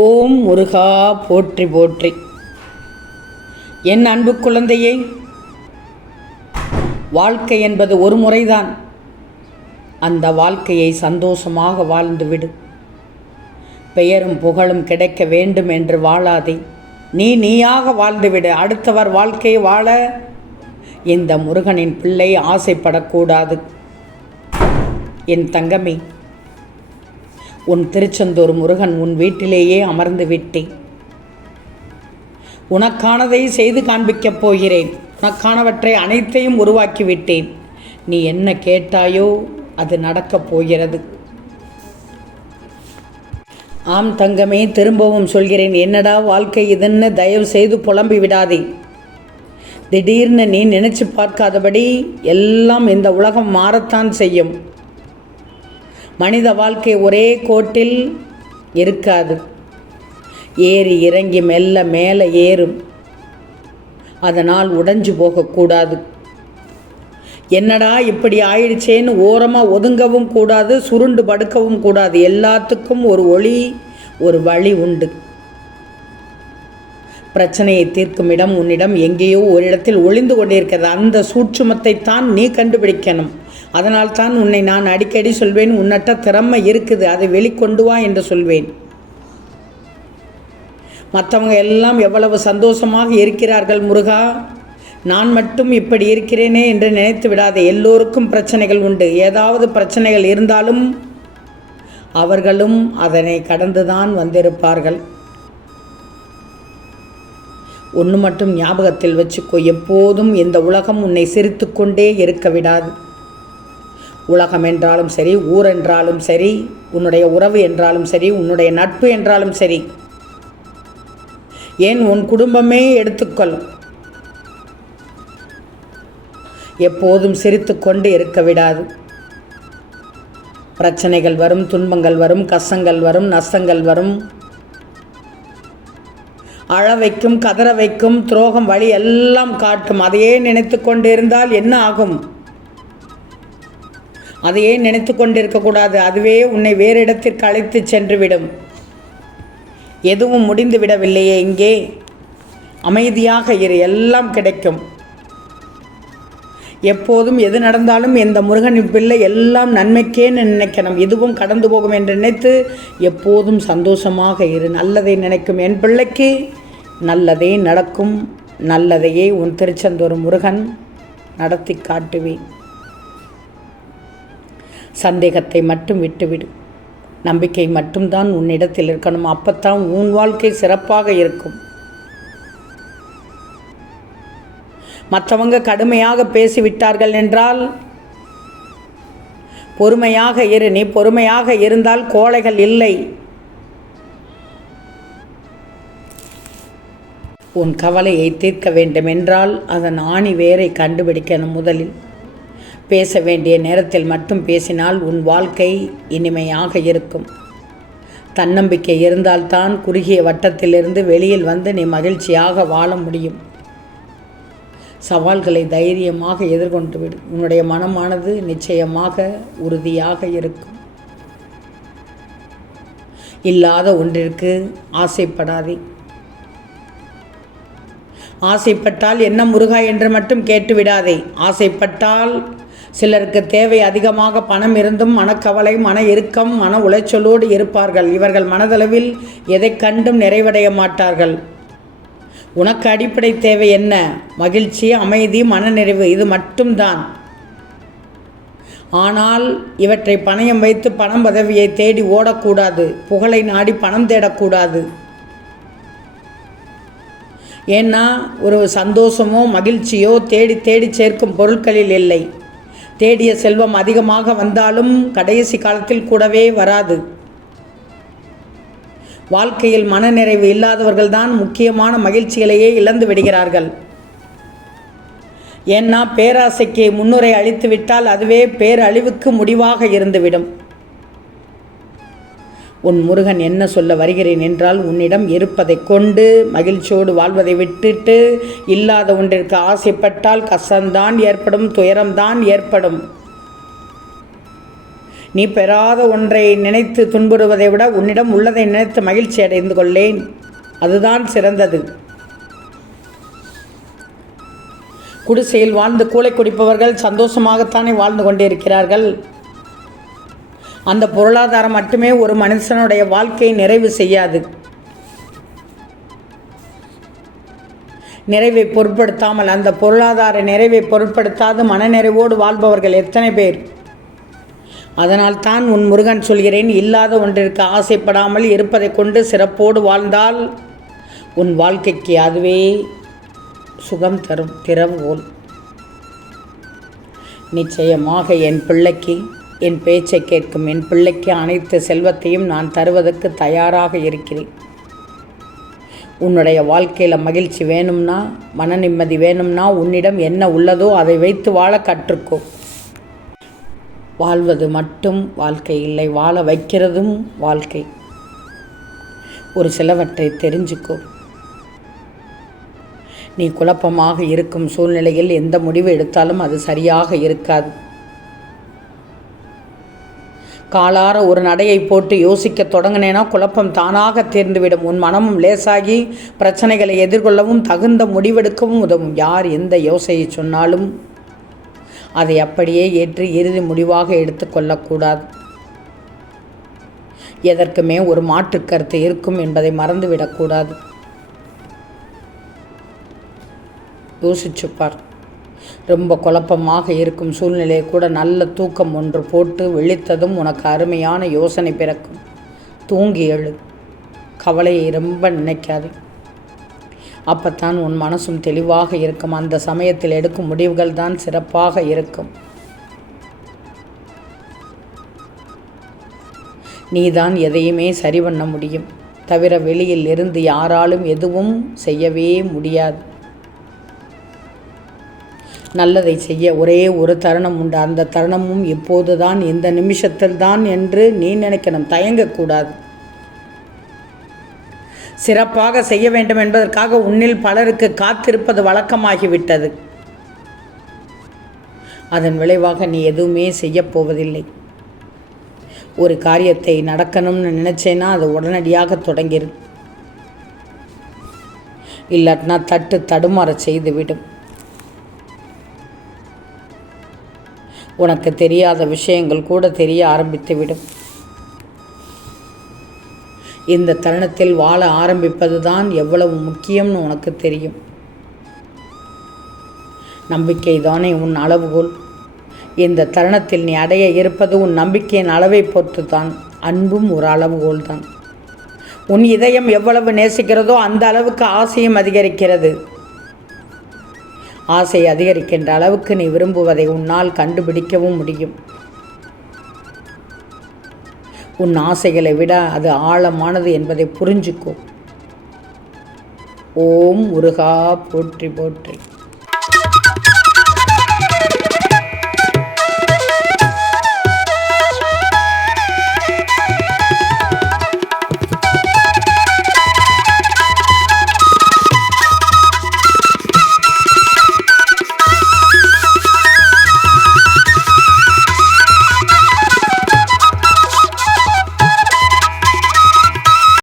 ஓம் முருகா போற்றி போற்றி. என் அன்பு குழந்தையே வாழ்க்கை என்பது ஒரு முறைதான். அந்த வாழ்க்கையை சந்தோஷமாக வாழ்ந்துவிடு பெயரும் புகழும் கிடைக்க வேண்டும் என்று வாழாதே. நீ நீயாக வாழ்ந்துவிடு அடுத்தவர் வாழ்க்கையை வாழ. இந்த முருகனின் பிள்ளை ஆசைப்படக்கூடாது. என் தங்கமே உன் திருச்செந்தூர் முருகன் உன் வீட்டிலேயே அமர்ந்து விட்டேன் உனக்கானதை செய்து காண்பிக்கப் போகிறேன். உனக்கானவற்றை அனைத்தையும் உருவாக்கி விட்டேன். நீ என்ன கேட்டாயோ அது நடக்கப் போகிறது. ஆம் தங்கமே திரும்பவும் சொல்கிறேன் என்னடா வாழ்க்கை இதுன்னு தயவு செய்து புலம்பி விடாதே. திடீர்னு நீ நினைச்சு பார்க்காதபடி எல்லாம் இந்த உலகம் மாறத்தான் செய்யும். மனித வாழ்க்கை ஒரே கோட்டில் இருக்காது. ஏறி இறங்கி மெல்ல மேலே ஏறும். அதனால் உடைஞ்சு போகக்கூடாது என்னடா இப்படி ஆயிடுச்சேன்னு ஓரமாக ஒதுங்கவும் கூடாது சுருண்டு படுக்கவும் கூடாது. எல்லாத்துக்கும் ஒரு ஒளி ஒரு வழி உண்டு. பிரச்சனையை தீர்க்கும் இடம் உன்னிடம் எங்கேயோ ஒரு இடத்தில் ஒளிந்து கொண்டிருக்கிறது. அந்த சூட்சுமத்தை தான் நீ கண்டுபிடிக்கணும். அதனால் தான் உன்னை நான் அடிக்கடி சொல்வேன் உன்னட்ட திறமை இருக்குது அதை வெளிக்கொண்டு வா என்று சொல்வேன். மற்றவங்க எல்லாம் எவ்வளவு சந்தோஷமாக இருக்கிறார்கள் முருகா? நான் மட்டும் இப்படி இருக்கிறேனே என்று நினைத்து விடாதே. எல்லோருக்கும் பிரச்சனைகள் உண்டு. ஏதாவது பிரச்சனைகள் இருந்தாலும் அவர்களும் அதனை கடந்துதான் வந்திருப்பார்கள். ஒன்று மட்டும் ஞாபகத்தில் வச்சுக்கோ. எப்போதும் இந்த உலகம் உன்னை சிரித்துக்கொண்டே இருக்க விடாது. உலகம் என்றாலும் சரி ஊர் என்றாலும் சரி உன்னுடைய உறவு என்றாலும் சரி உன்னுடைய நட்பு என்றாலும் சரி ஏன் உன் குடும்பமே எடுத்துக்கொள்ளும்? எப்போதும் சிரித்து கொண்டு இருக்க விடாது. பிரச்சனைகள் வரும் துன்பங்கள் வரும் கஷ்டங்கள் வரும் நஷ்டங்கள் வரும். அழ வைக்கும் கதற வைக்கும் துரோகம் வழி எல்லாம் காட்டும். அதையே நினைத்து கொண்டிருந்தால் என்ன ஆகும்? அதையே நினைத்து கொண்டிருக்கக்கூடாது அதுவே உன்னை வேறு இடத்திற்கு அழைத்து சென்றுவிடும். எதுவும் முடிந்து விடவில்லையே இங்கே. அமைதியாக இரு எல்லாம் கிடைக்கும். எப்போதும் எது நடந்தாலும் இந்த முருகனின் பிள்ளை எல்லாம் நன்மைக்கேன்னு நினைக்கணும். இதுவும் கடந்து போகும் என்று நினைத்து எப்போதும் சந்தோஷமாக இரு. நல்லதை நினைக்கும் என் பிள்ளைக்கு நல்லதே நடக்கும். நல்லதையே உன் திருச்செந்தூர் முருகன் நடத்தி காட்டுவேன். சந்தேகத்தை மட்டும் விட்டுவிடு. நம்பிக்கை மட்டும்தான் உன்னிடத்தில் இருக்கணும். அப்பத்தான் உன் வாழ்க்கை சிறப்பாக இருக்கும். மற்றவங்க கடுமையாக பேசிவிட்டார்கள் என்றால் பொறுமையாக இரு நீ பொறுமையாக இருந்தால் கோழைகள் இல்லை. உன் கவலையை தீர்க்க வேண்டும் என்றால் அதன் ஆணி வேரை கண்டுபிடிக்கணும் முதலில். பேச வேண்டிய நேரத்தில் மட்டும் பேசினால் உன் வாழ்க்கை இனிமையாக இருக்கும். தன்னம்பிக்கை இருந்தால்தான் குறுகிய வட்டத்திலிருந்து வெளியில் வந்து நீ மகிழ்ச்சியாக வாழ முடியும். சவால்களை தைரியமாக எதிர்கொண்டு விடு. உன்னுடைய மனமானது நிச்சயமாக உறுதியாக இருக்கும். இல்லாத ஒன்றிற்கு ஆசைப்படாதே. ஆசைப்பட்டால் என்ன முருகா என்று மட்டும் கேட்டு விடாதே. ஆசைப்பட்டால் சிலருக்கு தேவை அதிகமாக பணம் இருந்தும் மனக்கவலை மன இறுக்கம் மன உளைச்சலோடு இருப்பார்கள். இவர்கள் மனதளவில் எதை கண்டும் நிறைவடைய மாட்டார்கள். உனக்கு அடிப்படை தேவை என்ன? மகிழ்ச்சி அமைதி மனநிறைவு இது மட்டும்தான். ஆனால் இவற்றை பணயம் வைத்து பணம் பதவியை தேடி ஓடக்கூடாது. புகழை நாடி பணம் தேடக்கூடாது. ஏன்னா ஒரு சந்தோஷமோ மகிழ்ச்சியோ தேடி தேடி சேர்க்கும் பொருட்களில் இல்லை. தேடிய செல்வம் அதிகமாக வந்தாலும் கடைசி காலத்தில் கூடவே வராது. வாழ்க்கையில் மனநிறைவு இல்லாதவர்கள் தான் முக்கியமான மகிழ்ச்சிகளையே இழந்து விடுகிறார்கள். ஏன்னா பேராசைக்கு முன்னுரை அளித்து விட்டால் அதுவே பேரழிவுக்கு முடிவாக இருந்துவிடும். உன் முருகன் என்ன சொல்ல வருகிறேன் என்றால் உன்னிடம் இருப்பதை கொண்டு மகிழ்ச்சியோடு வாழ்வதை விட்டுட்டு இல்லாத ஒன்றிற்கு ஆசைப்பட்டால் கஷ்டம்தான் ஏற்படும் துயரம்தான் ஏற்படும். நீ பெறாத ஒன்றை நினைத்து துன்புறுவதை விட உன்னிடம் உள்ளதை நினைத்து மகிழ்ச்சி அடைந்து கொள்ளேன். அதுதான் சிறந்தது. குடிசையில் வாழ்ந்து கூளை குடிப்பவர்கள் சந்தோஷமாகத்தானே வாழ்ந்து கொண்டிருக்கிறார்கள். அந்த பொருளாதாரம் மட்டுமே ஒரு மனுஷனுடைய வாழ்க்கையை நிறைவு செய்யாது. நிறைவை பொருட்படுத்தாமல் அந்த பொருளாதார நிறைவை பொருட்படுத்தாது மனநிறைவோடு வாழ்பவர்கள் எத்தனை பேர்? அதனால் தான் உன் முருகன் சொல்கிறேன் இல்லாத ஒன்றிற்கு ஆசைப்படாமல் இருப்பதை கொண்டு சிறப்போடு வாழ்ந்தால் உன் வாழ்க்கைக்கு அதுவே சுகம் தரும் திறவுகோல் நிச்சயமாக என் பிள்ளைக்கு என் பேச்சை கேட்கும் என் பிள்ளைக்கு அனைத்து செல்வத்தையும் நான் தருவதற்கு தயாராக இருக்கிறேன். உன்னுடைய வாழ்க்கையில் மகிழ்ச்சி வேணும்னா மன நிம்மதி வேணும்னா உன்னிடம் என்ன உள்ளதோ அதை வைத்து வாழ கற்றுக்கோ. வாழ்வது மட்டும் வாழ்க்கை இல்லை வாழ வைக்கிறதும் வாழ்க்கை. ஒரு சிலவற்றை தெரிஞ்சுக்கோ. நீ குழப்பமாக இருக்கும் சூழ்நிலையில் எந்த முடிவு எடுத்தாலும் அது சரியாக இருக்காது. காலார ஒரு நடையை போட்டு யோசிக்க தொடங்கினேனா குழப்பம் தானாக தேர்ந்துவிடும். உன் மனமும் லேசாகி பிரச்சனைகளை எதிர்கொள்ளவும் தகுந்த முடிவெடுக்கவும் உதவும். யார் எந்த யோசையை சொன்னாலும் அதை அப்படியே ஏற்று இறுதி முடிவாக எடுத்துக்கொள்ளக்கூடாது எதற்குமே ஒரு மாற்று கருத்து இருக்கும் என்பதை மறந்துவிடக்கூடாது. யோசிச்சுப்பார். ரொம்ப குழப்பமாக இருக்கும் சூழ்நிலையை கூட நல்ல தூக்கம் ஒன்று போட்டு விழித்ததும் உனக்கு அருமையான யோசனை பிறக்கும். தூங்கி எழு. கவலையை ரொம்ப நினைக்காது. அப்பத்தான் உன் மனசும் தெளிவாக இருக்கும். அந்த சமயத்தில் எடுக்கும் முடிவுகள் தான் சிறப்பாக இருக்கும். நீதான் எதையுமே சரி பண்ண முடியும். தவிர வெளியில் இருந்து யாராலும் எதுவும் செய்யவே முடியாது. நல்லதை செய்ய ஒரே ஒரு தருணம் உண்டு. அந்த தருணமும் இப்போதுதான் இந்த நிமிஷத்தில் தான் என்று நீ நினைக்கணும். தயங்கக்கூடாது. சிறப்பாக செய்ய வேண்டும் என்பதற்காக உன்னில் பலருக்கு காத்திருப்பது வழக்கமாகிவிட்டது. அதன் விளைவாக நீ எதுவுமே செய்யப்போவதில்லை ஒரு காரியத்தை நடக்கணும்னு நினச்சேன்னா அது உடனடியாக தொடங்கிடும் இல்லாட்டினா தட்டு தடுமாற செய்துவிடும். உனக்கு தெரியாத விஷயங்கள் கூட தெரிய ஆரம்பித்துவிடும். இந்த தருணத்தில் வாழ ஆரம்பிப்பது தான் எவ்வளவு முக்கியம்னு உனக்கு தெரியும். நம்பிக்கை தானே உன் அளவுகோல். இந்த தருணத்தில் நீ அடைய இருப்பது உன் நம்பிக்கையின் அளவை பொறுத்து தான் அன்பும் ஒரு அளவுகோல் தான் உன் இதயம் எவ்வளவு நேசிக்கிறதோ அந்த அளவுக்கு ஆசையும் அதிகரிக்கிறது. ஆசை அதிகரிக்கின்ற அளவுக்கு நீ விரும்புவதை உன்னால் கண்டுபிடிக்கவும் முடியும். உன் ஆசைகளை விட அது ஆழமானது என்பதை புரிஞ்சுக்கோ. ஓம் முருகா போற்றி போற்றி.